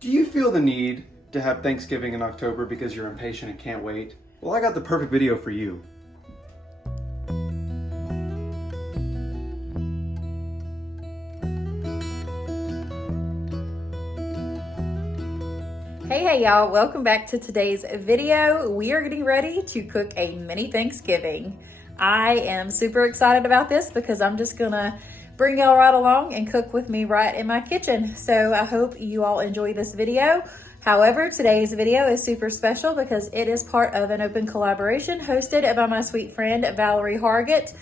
Do you feel the need to have Thanksgiving in October because you're impatient and can't wait? Well, I got the perfect video for you. Hey y'all, welcome back to today's video. We are getting ready to cook a mini Thanksgiving. I am super excited about this because I'm just gonna bring y'all right along and cook with me right in my kitchen. So I hope you all enjoy this video. However, today's video is super special because it is part of an open collaboration hosted by my sweet friend, Valerie Hargett.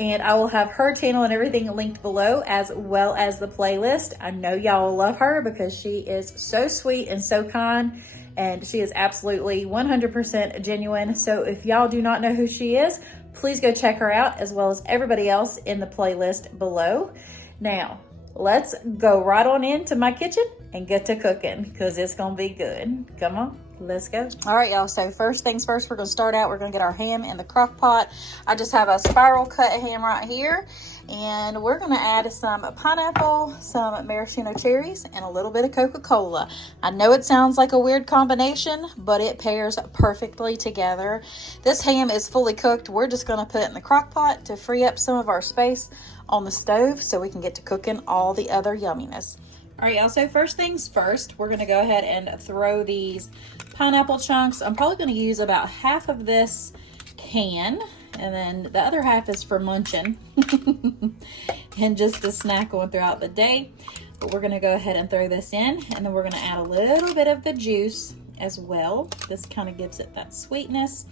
And I will have her channel and everything linked below, as well as the playlist. I know y'all will love her because she is so sweet and so kind, and she is absolutely 100% genuine. So if y'all do not know who she is, please go check her out, as well as everybody else in the playlist below. Now, let's go right on into my kitchen and get to cooking because it's gonna be good. Come on. Let's go. All right, y'all. So first things first, we're going to start out. We're going to get our ham in the crock pot. I just have a spiral cut ham right here. And we're going to add some pineapple, some maraschino cherries, and a little bit of Coca-Cola. I know it sounds like a weird combination, but it pairs perfectly together. This ham is fully cooked. We're just going to put it in the crock pot to free up some of our space on the stove so we can get to cooking all the other yumminess. All right, y'all, so first things first, we're gonna go ahead and throw these pineapple chunks. I'm probably gonna use about half of this can, and then the other half is for munching and just a snack going throughout the day. But we're gonna go ahead and throw this in, and then we're gonna add a little bit of the juice as well. This kind of gives it that sweetness.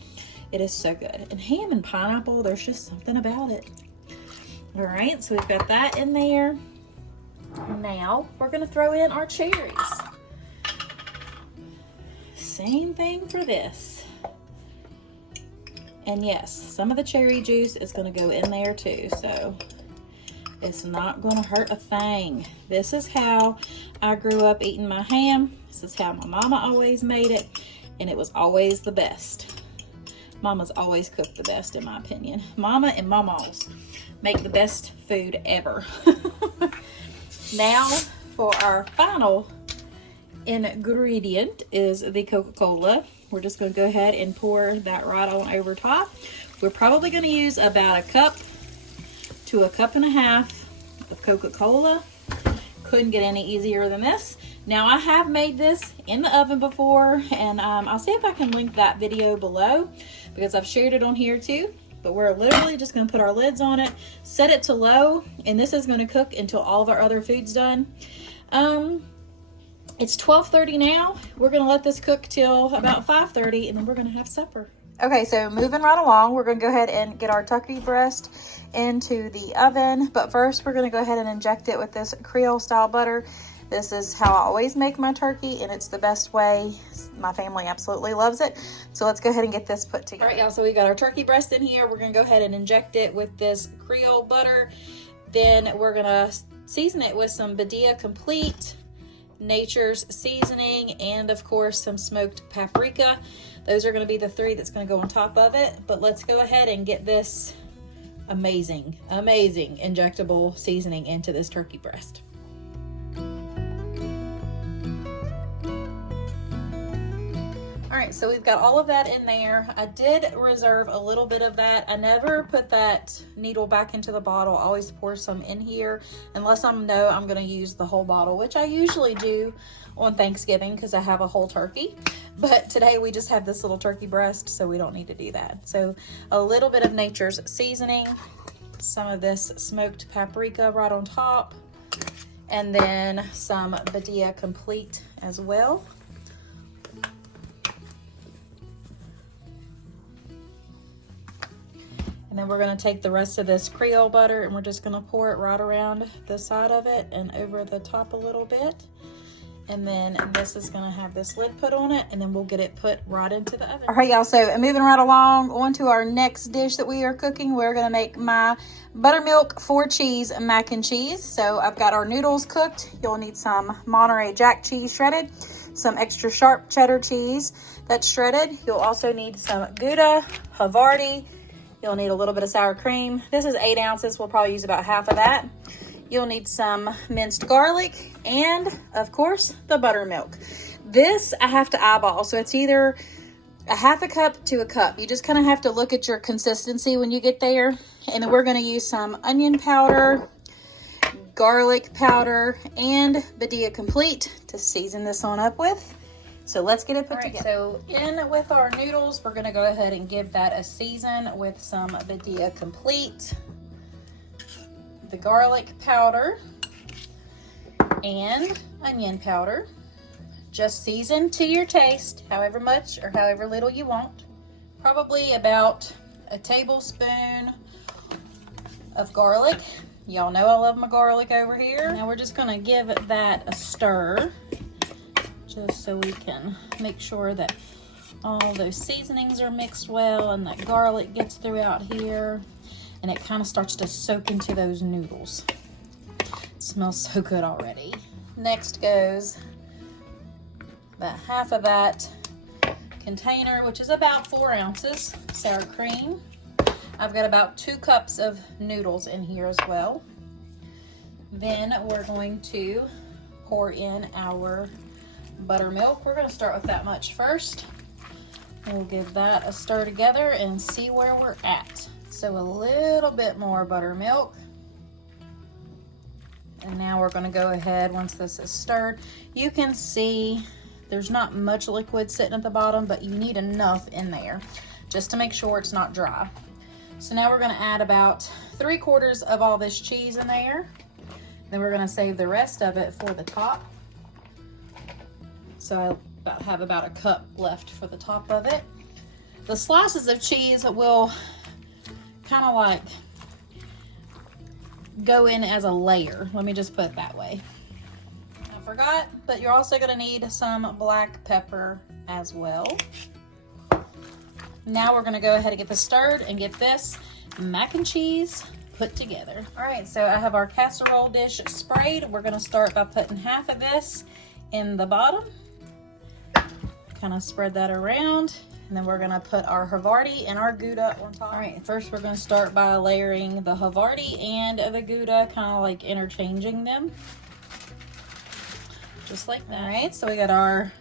It is so good. And ham and pineapple, there's just something about it. All right, so we've got that in there. Now we're going to throw in our cherries. Same thing for this. And yes, some of the cherry juice is going to go in there too, so it's not going to hurt a thing. This is how I grew up eating my ham. This is how my mama always made it, and it was always the best. Mama's always cooked the best, in my opinion. Mama and mamas make the best food ever. Now for our final ingredient is the Coca-Cola. We're just going to go ahead and pour that right on over top. We're probably going to use about a cup to a cup and a half of Coca-Cola. Couldn't get any easier than this. Now I have made this in the oven before, and I'll see if I can link that video below because I've shared it on here too. But we're literally just going to put our lids on it, set it to low, and this is going to cook until all of our other food's done. It's 12:30 now. We're going to let this cook till about 5:30, and then we're going to have supper. Okay, so moving right along, we're going to go ahead and get our turkey breast into the oven. But first, we're going to go ahead and inject it with this Creole style butter. This is how I always make my turkey, and it's the best way. My family absolutely loves it. So let's go ahead and get this put together. All right, y'all, so we got our turkey breast in here. We're gonna go ahead and inject it with this Creole butter. Then we're gonna season it with some Badia Complete, Nature's seasoning, and of course some smoked paprika. Those are gonna be the three that's gonna go on top of it. But let's go ahead and get this amazing injectable seasoning into this turkey breast. All right, so we've got all of that in there. I did reserve a little bit of that. I never put that needle back into the bottle. I always pour some in here unless I'm gonna use the whole bottle, which I usually do on Thanksgiving because I have a whole turkey. But today we just have this little turkey breast, so we don't need to do that. So a little bit of Nature's seasoning, some of this smoked paprika right on top, and then some Badia Complete as well. And then we're going to take the rest of this Creole butter and we're just going to pour it right around the side of it and over the top a little bit. And then this is going to have this lid put on it, and then we'll get it put right into the oven. All right, y'all, so moving right along on to our next dish that we are cooking. We're going to make my buttermilk 4-cheese mac and cheese. So I've got our noodles cooked. You'll need some Monterey Jack cheese shredded, some extra sharp cheddar cheese that's shredded. You'll also need some Gouda, Havarti. You'll need a little bit of sour cream. This is 8 ounces. We'll probably use about half of that. You'll need some minced garlic and, of course, the buttermilk. This I have to eyeball, so it's either a half a cup to a cup. You just kind of have to look at your consistency when you get there. And then we're going to use some onion powder, garlic powder, and Badia Complete to season this on up with. So let's get it put together. So in with our noodles, we're going to go ahead and give that a season with some Badia Complete, the garlic powder, and onion powder. Just season to your taste, however much or however little you want. Probably about a tablespoon of garlic. Y'all know I love my garlic over here. Now we're just gonna give that a stir, just so we can make sure that all those seasonings are mixed well and that garlic gets throughout here and it kind of starts to soak into those noodles. It smells so good already. Next goes about half of that container, which is about 4 ounces sour cream. I've got about 2 cups of noodles in here as well. Then we're going to pour in our buttermilk. We're going to start with that much first. We'll give that a stir together and see where we're at. So a little bit more buttermilk. And now we're going to go ahead, once this is stirred, you can see there's not much liquid sitting at the bottom, but you need enough in there just to make sure it's not dry. So now we're going to add about 3/4 of all this cheese in there. Then we're going to save the rest of it for the top. So I have about a cup left for the top of it. The slices of cheese will kind of like go in as a layer. Let me just put it that way. I forgot, but you're also going to need some black pepper as well. Now we're going to go ahead and get this stirred and get this mac and cheese put together. All right, so I have our casserole dish sprayed. We're going to start by putting half of this in the bottom. Kind of spread that around. And then we're going to put our Havarti and our Gouda on top. All right, first we're going to start by layering the Havarti and the Gouda, kind of like interchanging them. Just like that. All right, so we got our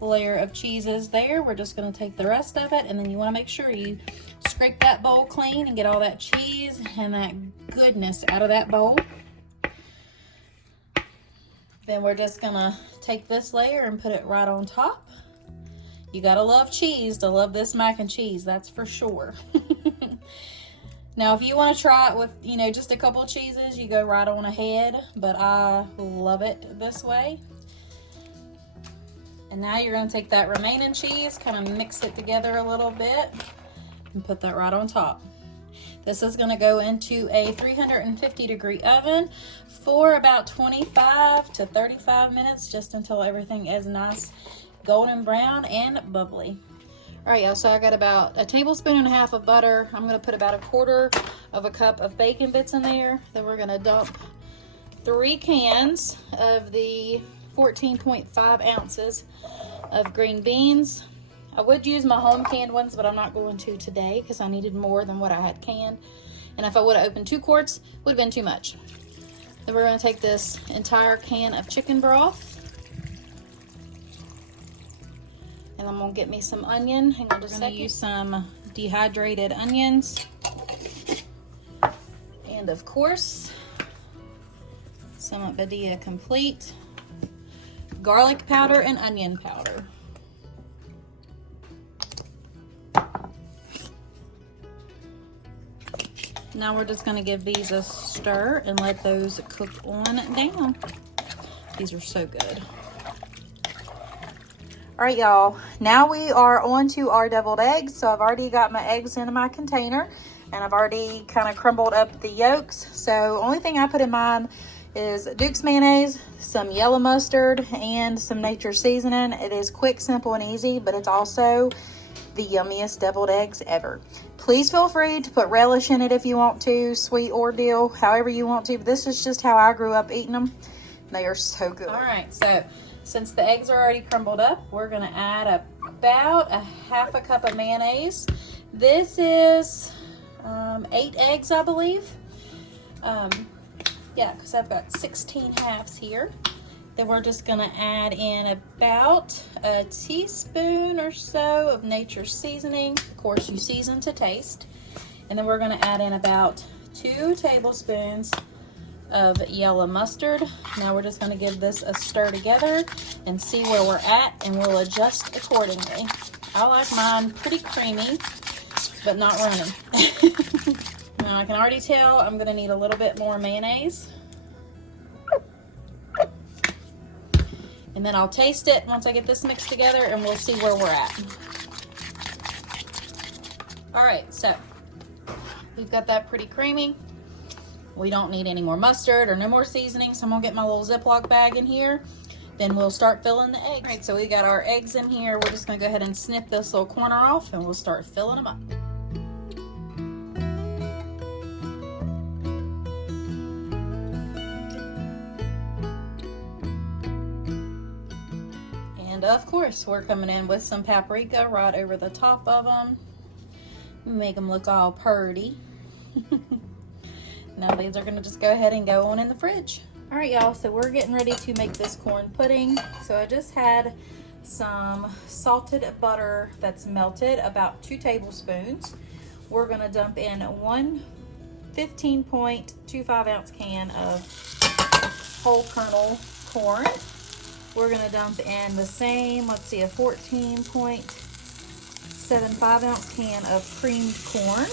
layer of cheeses there. We're just going to take the rest of it, and then you want to make sure you scrape that bowl clean and get all that cheese and that goodness out of that bowl. Then we're just going to take this layer and put it right on top. You gotta love cheese to love this mac and cheese, that's for sure. Now, if you want to try it with, just a couple of cheeses, you go right on ahead, but I love it this way. And now you're going to take that remaining cheese, kind of mix it together a little bit, and put that right on top. This is going to go into a 350-degree oven for about 25 to 35 minutes, just until everything is nice golden brown and bubbly. All right, y'all, so I got about 1.5 tablespoons of butter. I'm going to put about 1/4 of a cup of bacon bits in there. Then we're going to dump 3 cans of the 14.5 ounces of green beans. I would use my home canned ones, but I'm not going to today because I needed more than what I had canned. And if I would have opened 2 quarts, would have been too much. Then we're going to take this entire can of chicken broth. And I'm going to get me some onion. Hang on just a second. I'm going to use some dehydrated onions. And of course, some Badia Complete garlic powder and onion powder. Now we're just going to give these a stir and let those cook on down. These are so good. All right, y'all, now we are on to our deviled eggs. So I've already got my eggs in my container, and I've already kind of crumbled up the yolks. So only thing I put in mine is Duke's mayonnaise, some yellow mustard, and some nature seasoning. It is quick, simple, and easy, but it's also the yummiest deviled eggs ever. Please feel free to put relish in it if you want to, sweet or dill, however you want to. But this is just how I grew up eating them. They are so good. All right, so since the eggs are already crumbled up, we're going to add about 1/2 cup of mayonnaise. This is 8 eggs, I believe. Yeah, because I've got 16 halves here. Then we're just gonna add in about a teaspoon or so of nature's seasoning. Of course, you season to taste. And then we're gonna add in about 2 tablespoons of yellow mustard. Now we're just gonna give this a stir together and see where we're at, and we'll adjust accordingly. I like mine pretty creamy, but not running. Now I can already tell I'm gonna need a little bit more mayonnaise. And then I'll taste it once I get this mixed together, and we'll see where we're at. All right, so we've got that pretty creamy. We don't need any more mustard or no more seasoning, so I'm gonna get my little Ziploc bag in here. Then we'll start filling the eggs. All right, so we got our eggs in here. We're just gonna go ahead and snip this little corner off, and we'll start filling them up. And of course, we're coming in with some paprika right over the top of them. Make them look all purty. Now these are gonna just go ahead and go on in the fridge. All right, y'all, so we're getting ready to make this corn pudding. So I just had some salted butter that's melted, about 2 tablespoons. We're gonna dump in one 15.25 ounce can of whole kernel corn. We're gonna dump in the same, let's see, a 14.75 ounce can of creamed corn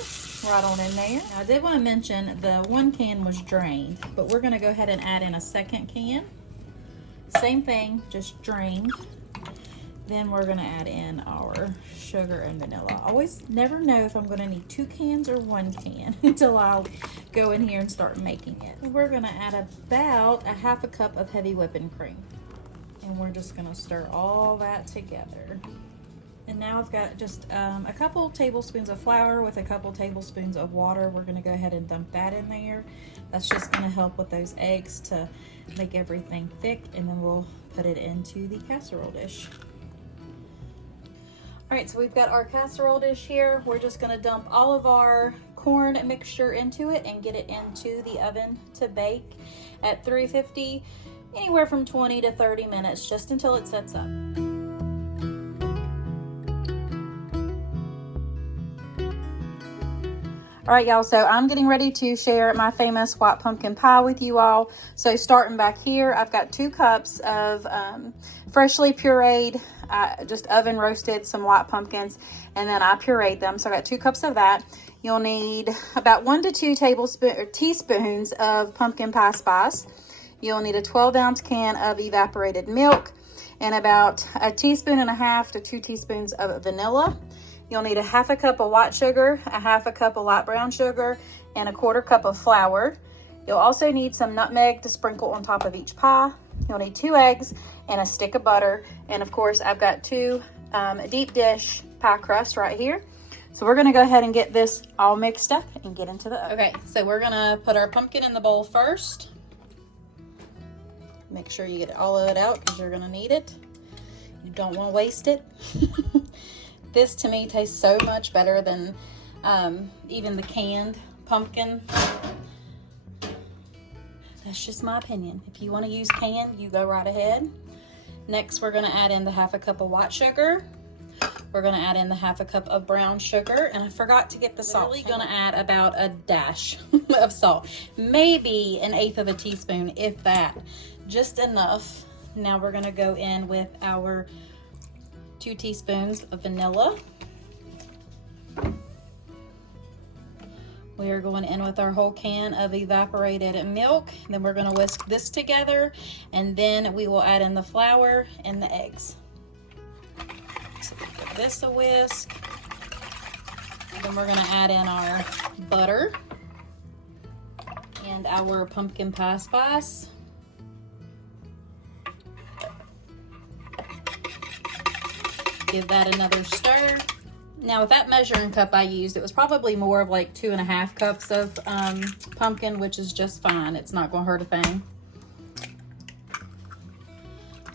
right on in there. Now, I did want to mention the 1 can was drained, but we're gonna go ahead and add in a 2nd can. Same thing, just drained. Then we're gonna add in our sugar and vanilla. I always never know if I'm gonna need 2 cans or 1 can until I'll go in here and start making it. We're gonna add about a 1/2 cup of heavy whipping cream. And we're just gonna stir all that together. And now I've got just a couple tablespoons of flour with a couple tablespoons of water. We're gonna go ahead and dump that in there. That's just gonna help with those eggs to make everything thick, and then we'll put it into the casserole dish. All right, so we've got our casserole dish here. We're just gonna dump all of our corn mixture into it and get it into the oven to bake at 350. Anywhere from 20 to 30 minutes, just until it sets up. All right, y'all, so I'm getting ready to share my famous white pumpkin pie with you all. So starting back here, I've got 2 cups of freshly pureed, just oven roasted some white pumpkins, and then I pureed them. So I got 2 cups of that. You'll need about 1 to 2 teaspoons of pumpkin pie spice. You'll need a 12-ounce can of evaporated milk and about 1.5 teaspoons to 2 teaspoons of vanilla. You'll need a 1/2 cup of white sugar, a 1/2 cup of light brown sugar, and a 1/4 cup of flour. You'll also need some nutmeg to sprinkle on top of each pie. You'll need 2 eggs and a stick of butter. And of course, I've got 2 deep dish pie crusts right here. So we're gonna go ahead and get this all mixed up and get into the oven. Okay, so we're gonna put our pumpkin in the bowl first. Make sure you get all of it out because you're gonna need it. You don't want to waste it. This to me tastes so much better than even the canned pumpkin. That's just my opinion. If you want to use canned, you go right ahead. Next, we're gonna add in the 1/2 cup of white sugar. We're gonna add in the 1/2 cup of brown sugar, and I forgot to get the salt. We're gonna add about a dash of salt, maybe 1/8 teaspoon, if that, just enough. Now we're gonna go in with our 2 teaspoons of vanilla. We are going in with our whole can of evaporated milk. Then we're gonna whisk this together, and then we will add in the flour and the eggs. So give this a whisk. Then we're gonna add in our butter and our pumpkin pie spice. Give that another stir. Now with that measuring cup I used, it was probably more of like 2.5 cups of pumpkin, which is just fine. It's not gonna hurt a thing.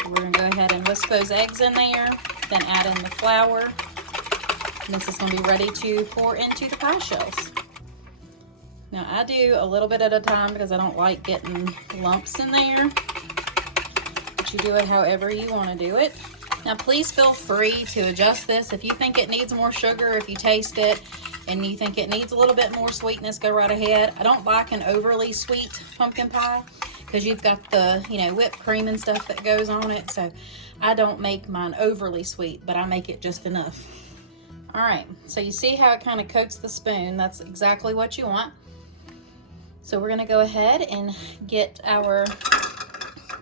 We're gonna go ahead and whisk those eggs in there, then add in the flour. And this is gonna be ready to pour into the pie shells. Now I do a little bit at a time because I don't like getting lumps in there. But you do it however you want to do it. Now please feel free to adjust this. If you think it needs more sugar, if you taste it and you think it needs a little bit more sweetness, go right ahead. I don't like an overly sweet pumpkin pie because you've got the, you know, whipped cream and stuff that goes on it. So I don't make mine overly sweet, but I make it just enough. All right, so you see how it kind of coats the spoon. That's exactly what you want. So we're gonna go ahead and get our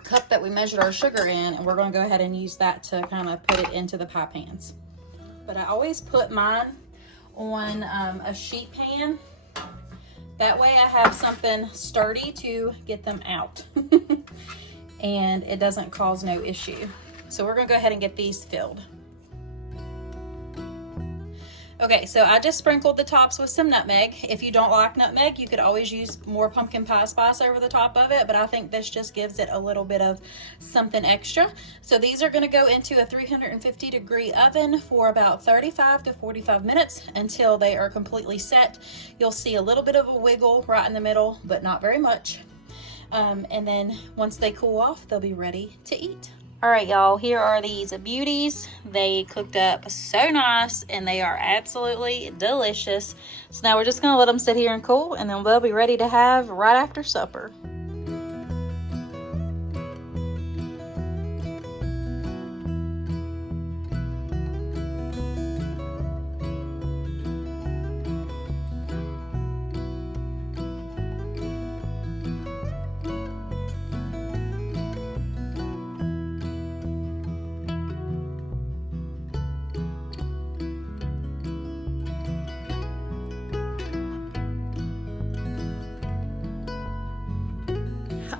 cup that we measured our sugar in, and we're gonna go ahead and use that to kind of put it into the pie pans. But I always put mine on a sheet pan. That way I have something sturdy to get them out and it doesn't cause no issue. So we're gonna go ahead and get these filled. Okay, so I just sprinkled the tops with some nutmeg. If you don't like nutmeg, you could always use more pumpkin pie spice over the top of it, but I think this just gives it a little bit of something extra. So these are gonna go into a 350-degree oven for about 35 to 45 minutes until they are completely set. You'll see a little bit of a wiggle right in the middle, but not very much. And then once they cool off, they'll be ready to eat. All right, y'all, here are these beauties. They cooked up so nice and they are absolutely delicious. So now we're just gonna let them sit here and cool, and then they'll be ready to have right after supper.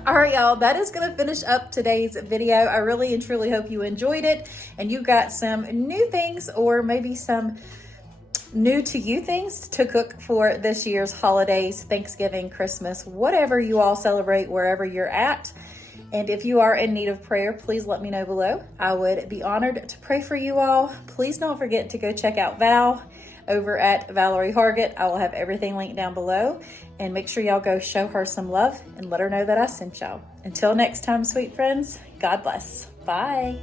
All right, y'all, that is going to finish up today's video. I really and truly hope you enjoyed it and you got some new things, or maybe some new to you things to cook for this year's holidays, Thanksgiving, Christmas, whatever you all celebrate, wherever you're at. And if you are in need of prayer, please let me know below. I would be honored to pray for you all. Please don't forget to go check out Val over at Valerie Hargett. I will have everything linked down below. And make sure y'all go show her some love and let her know that I sent y'all. Until next time, sweet friends, God bless. Bye.